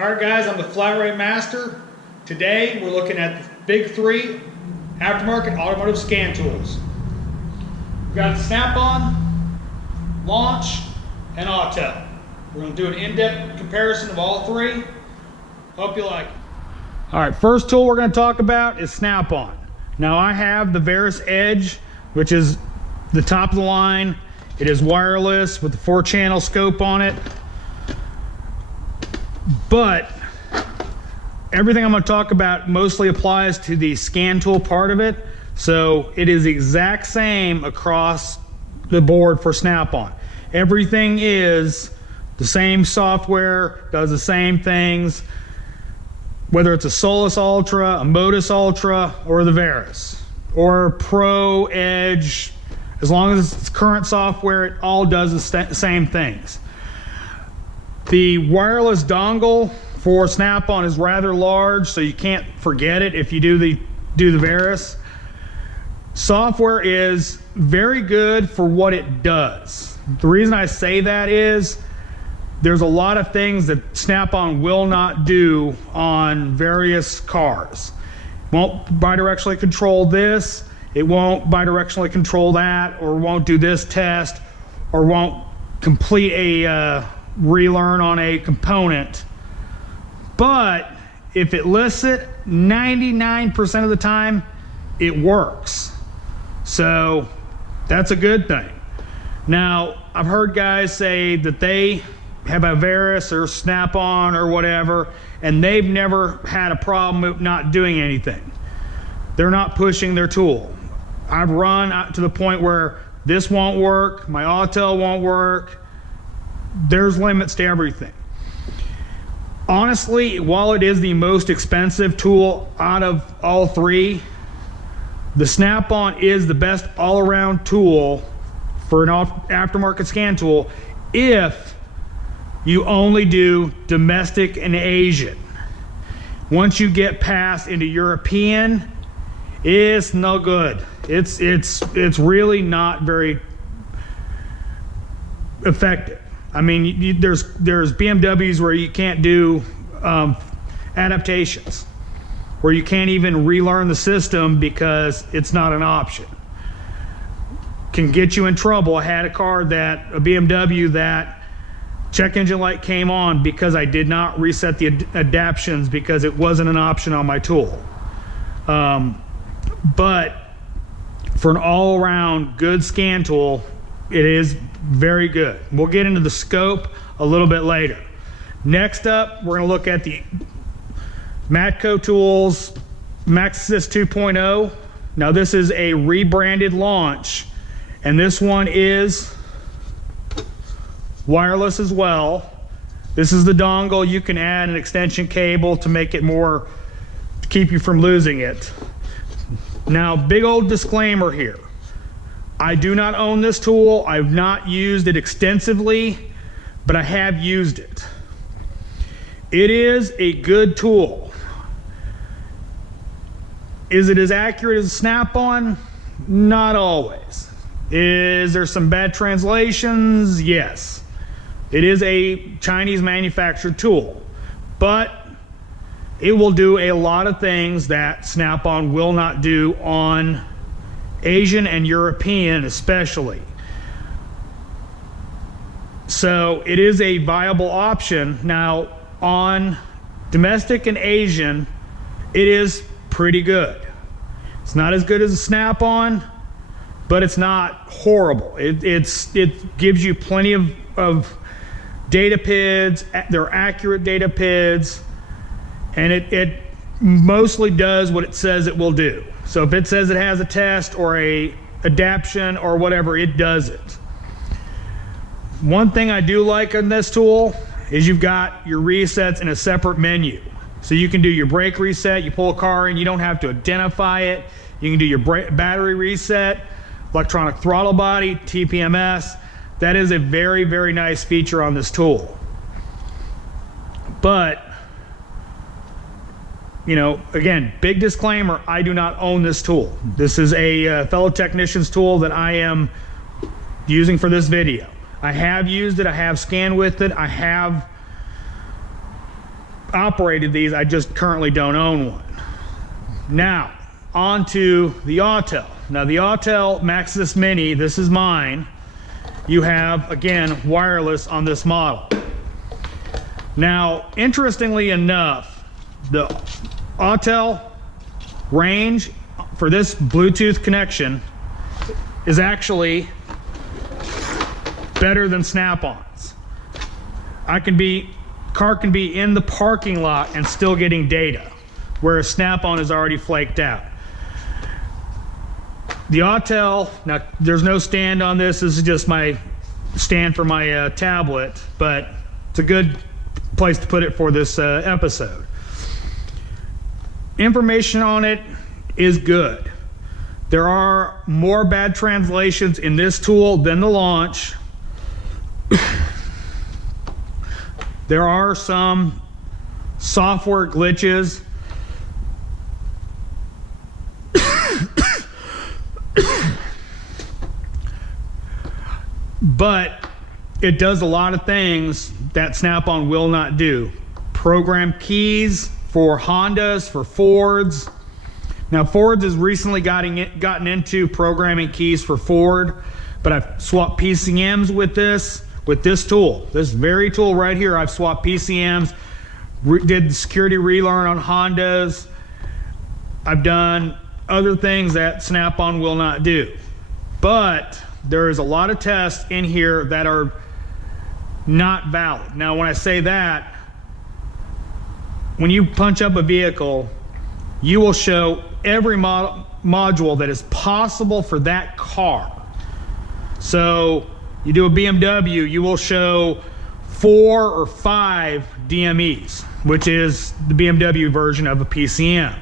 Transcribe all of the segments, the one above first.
Alright guys, I'm the Flat Rate Master. Today we're looking at the big three aftermarket automotive scan tools. We've got the Snap-on, Launch, and Autel. We're going to do an in-depth comparison of all three. Hope you like it. Alright, first tool we're going to talk about is Snap-on. Now I have the Veris Edge, which is the top of the line. It is wireless with the 4-channel scope on it. But everything I'm going to talk about mostly applies to the scan tool part of it. So it is the exact same across the board for Snap-on. Everything is the same software, does the same things, whether it's a Solus Ultra, a Modus Ultra, or the Veris, or Pro, Edge. As long as it's current software, it all does the same things. The wireless dongle for Snap-on is rather large, so you can't forget it if you do the Veris. Software is very good for what it does. The reason I say that is there's a lot of things that Snap-on will not do on various cars. It won't bidirectionally control this, it won't bidirectionally control that, or won't do this test, or won't complete a relearn on a component. But if it lists it, 99% of the time it works. So that's a good thing. Now I've heard guys say that they have a Veris or Snap-on or whatever, and they've never had a problem with not doing anything. They're not pushing their tool. I've run to the point where this won't work, my Autel won't work. There's limits to everything. Honestly, while it is the most expensive tool out of all three, the Snap-on is the best all-around tool for an aftermarket scan tool if you only do domestic and Asian. Once you get past into European, it's no good. It's really not very effective. I mean, there's BMWs where you can't do adaptations, where you can't even relearn the system because it's not an option. Can get you in trouble. I had a BMW that check engine light came on because I did not reset the adaptions because it wasn't an option on my tool. But for an all-around good scan tool, it is very good. We'll get into the scope a little bit later. Next up, we're going to look at the Matco tools maxisys 2.0. Now this is a rebranded Launch, and this one is wireless as well. This is the dongle. You can add an extension cable to make it more, to keep you from losing it. Now, big old disclaimer here. I do not own this tool. I've not used it extensively, but I have used it. It is a good tool. Is it as accurate as Snap-on? Not always. Is there some bad translations? Yes. It is a Chinese manufactured tool, but it will do a lot of things that Snap-on will not do on Asian and European especially. So it is a viable option. Now on domestic and Asian, it is pretty good. It's not as good as a Snap-on, but it's not horrible. It gives you plenty of data PIDs. They're accurate data PIDs, and it mostly does what it says it will do. So if it says it has a test or a adaption or whatever, it does it. One thing I do like on this tool is you've got your resets in a separate menu. So you can do your brake reset, you pull a car in, you don't have to identify it. You can do your battery reset, electronic throttle body, TPMS. That is a very, very nice feature on this tool. But you know, again, big disclaimer, I do not own this tool. This is a fellow technician's tool that I am using for this video. I have used it, I have scanned with it, I have operated these, I just currently don't own one. Now, on to the Autel. Now the Autel maxisys Mini, this is mine. You have, again, wireless on this model. Now, interestingly enough, the Autel range for this Bluetooth connection is actually better than Snap-on's. Car can be in the parking lot and still getting data, whereas Snap-on is already flaked out. The Autel, now there's no stand on this. This is just my stand for my tablet, but it's a good place to put it for this episode. Information on it is good. There are more bad translations in this tool than the launch. There are some software glitches. But it does a lot of things that Snap-on will not do. Program keys for Hondas, for Fords. Now Ford has recently gotten into programming keys for Ford, but I've swapped PCMs with this tool. This very tool right here, I've swapped PCMs, did the security relearn on Hondas. I've done other things that Snap-on will not do. But there is a lot of tests in here that are not valid. Now when I say that, when you punch up a vehicle, you will show every module that is possible for that car. So you do a BMW, you will show 4 or 5 DMEs, which is the BMW version of a PCM.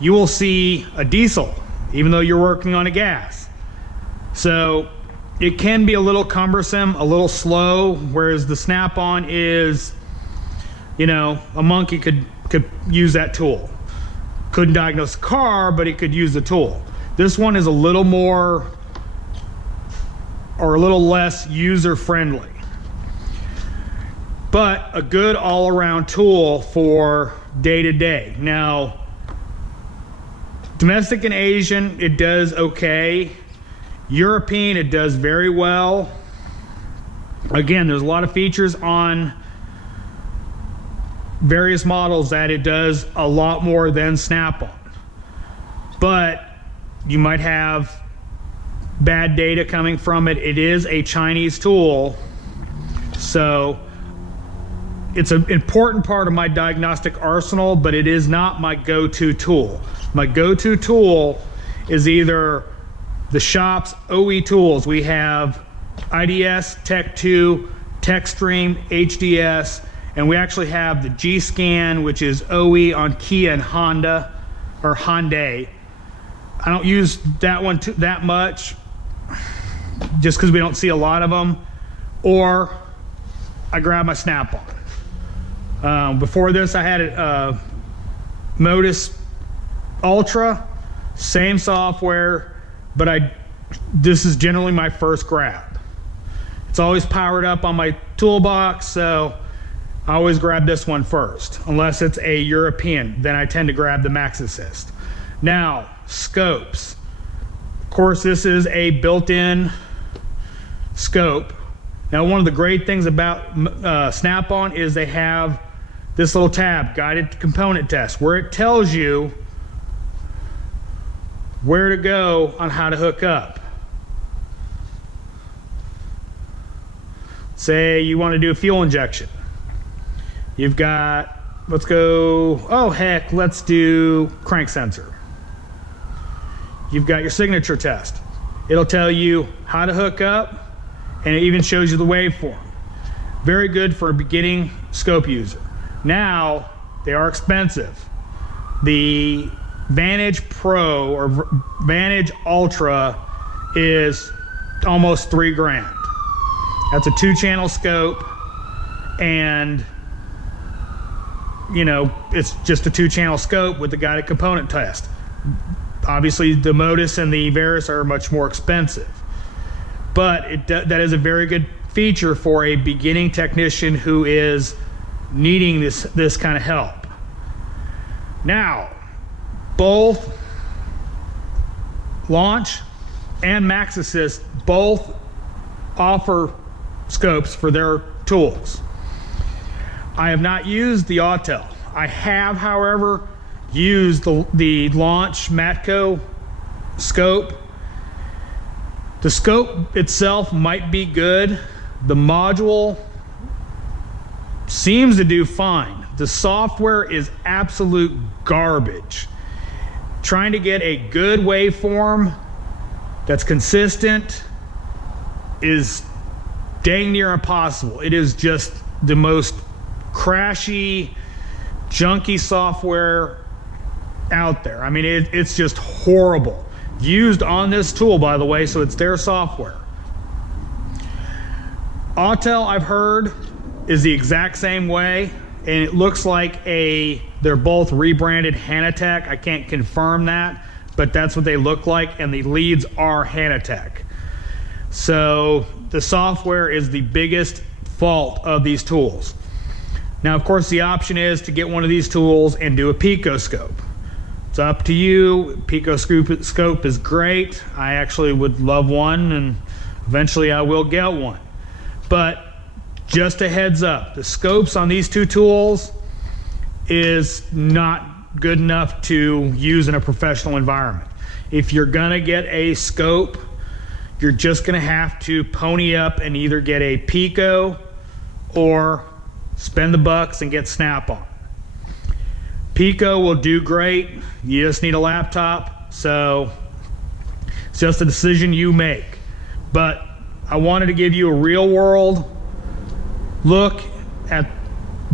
You will see a diesel, even though you're working on a gas. So it can be a little cumbersome, a little slow, whereas the Snap-on is, you know, a monkey could use that tool. Couldn't diagnose a car, but it could use the tool. This one is a little more or a little less user-friendly, but a good all-around tool for day-to-day. Now, domestic and Asian, it does okay. European, it does very well. Again, there's a lot of features on various models that it does a lot more than Snap-on. But you might have bad data coming from it. It is a Chinese tool, so it's an important part of my diagnostic arsenal, but it is not my go-to tool. My go-to tool is either the shop's OE tools. We have IDS, Tech2, TechStream, HDS, and we actually have the G-Scan, which is OE on Kia and Honda, or Hyundai. I don't use that one that much, just because we don't see a lot of them, or I grab my Snap-on. Before this, I had a Modus Ultra, same software, but this is generally my first grab. It's always powered up on my toolbox, so I always grab this one first, unless it's a European. Then I tend to grab the maxisys. Now, scopes. Of course, this is a built-in scope. Now, one of the great things about Snap-on is they have this little tab, guided component test, where it tells you where to go on how to hook up. Say you want to do a fuel injection. You've got, let's go, oh heck, let's do crank sensor. You've got your signature test. It'll tell you how to hook up, and it even shows you the waveform. Very good for a beginning scope user. Now, they are expensive. The Vantage Pro or Vantage Ultra is almost $3,000. That's a 2-channel scope, and you know, it's just a 2-channel scope with the guided component test. Obviously, the Modus and the Veris are much more expensive, but that is a very good feature for a beginning technician who is needing this kind of help. Now, both Launch and maxisys both offer scopes for their tools. I have not used the Autel. I have, however, used the Launch Matco scope. The scope itself might be good. The module seems to do fine. The software is absolute garbage. Trying to get a good waveform that's consistent is dang near impossible. It is just the most crashy, junky software out there. I mean, it's just horrible. Used on this tool, by the way, so it's their software. Autel, I've heard, is the exact same way, and it looks like they're both rebranded Hanatech. I can't confirm that, but that's what they look like, and the leads are Hanatech. So the software is the biggest fault of these tools. Now, of course, the option is to get one of these tools and do a picoscope. It's up to you. Picoscope is great. I actually would love one, and eventually I will get one. But just a heads up, the scopes on these two tools is not good enough to use in a professional environment. If you're gonna get a scope, you're just gonna have to pony up and either get a Pico or spend the bucks and get Snap-on. Pico will do great. You just need a laptop, so it's just a decision you make. But I wanted to give you a real world look at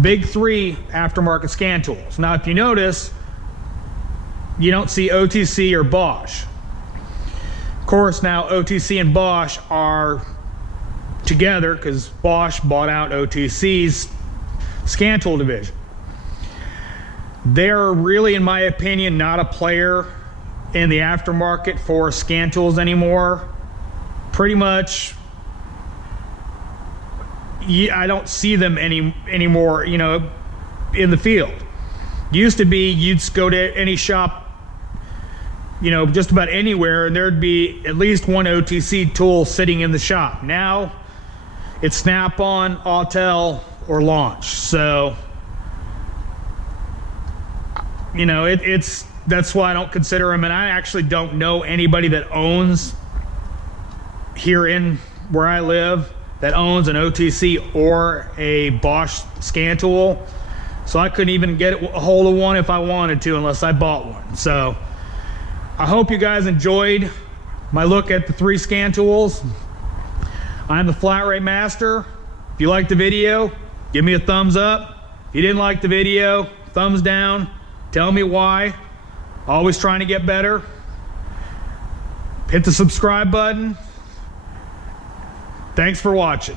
big three aftermarket scan tools. Now, if you notice, you don't see OTC or Bosch. Of course, now OTC and Bosch are together because Bosch bought out OTC's scan tool division. They're really, in my opinion, not a player in the aftermarket for scan tools anymore. Pretty much, I don't see them anymore, you know, in the field. Used to be, you'd go to any shop, you know, just about anywhere, and there'd be at least one OTC tool sitting in the shop. Now, it's Snap-on, Autel, or Launch. So, you know, that's why I don't consider them, and I actually don't know anybody that owns here in where I live that owns an OTC or a Bosch scan tool. So I couldn't even get a hold of one if I wanted to unless I bought one. So I hope you guys enjoyed my look at the three scan tools. I'm the Flat Rate Master. If you liked the video, give me a thumbs up. If you didn't like the video, thumbs down. Tell me why. Always trying to get better. Hit the subscribe button. Thanks for watching.